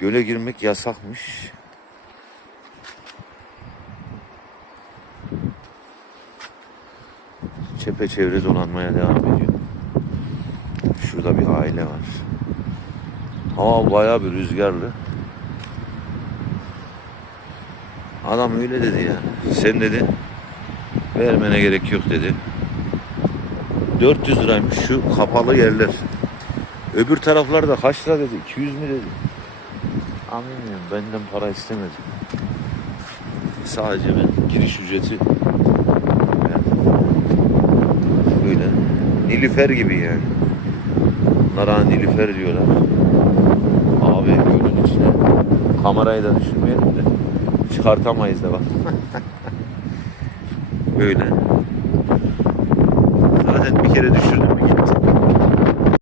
Göle girmek yasakmış. Çepeçevre dolanmaya devam ediyor. Şurada bir aile var. Hava bayağı bir rüzgarlı. Adam öyle dedi yani. Sen dedi vermene gerek yok dedi. 400 liraymış şu kapalı yerler. Öbür taraflarda kaç lira dedi? 200 mü dedi? Anlamıyorum. Benden para istemedi. Sadece ben giriş ücreti verdim. Böyle. Nilüfer gibi yani. Bunlara Nilüfer diyorlar. Abi gölün içine kamerayı da düşürmeyelim de çıkartamayız da bak. Böyle. Zaten bir kere düşürdüm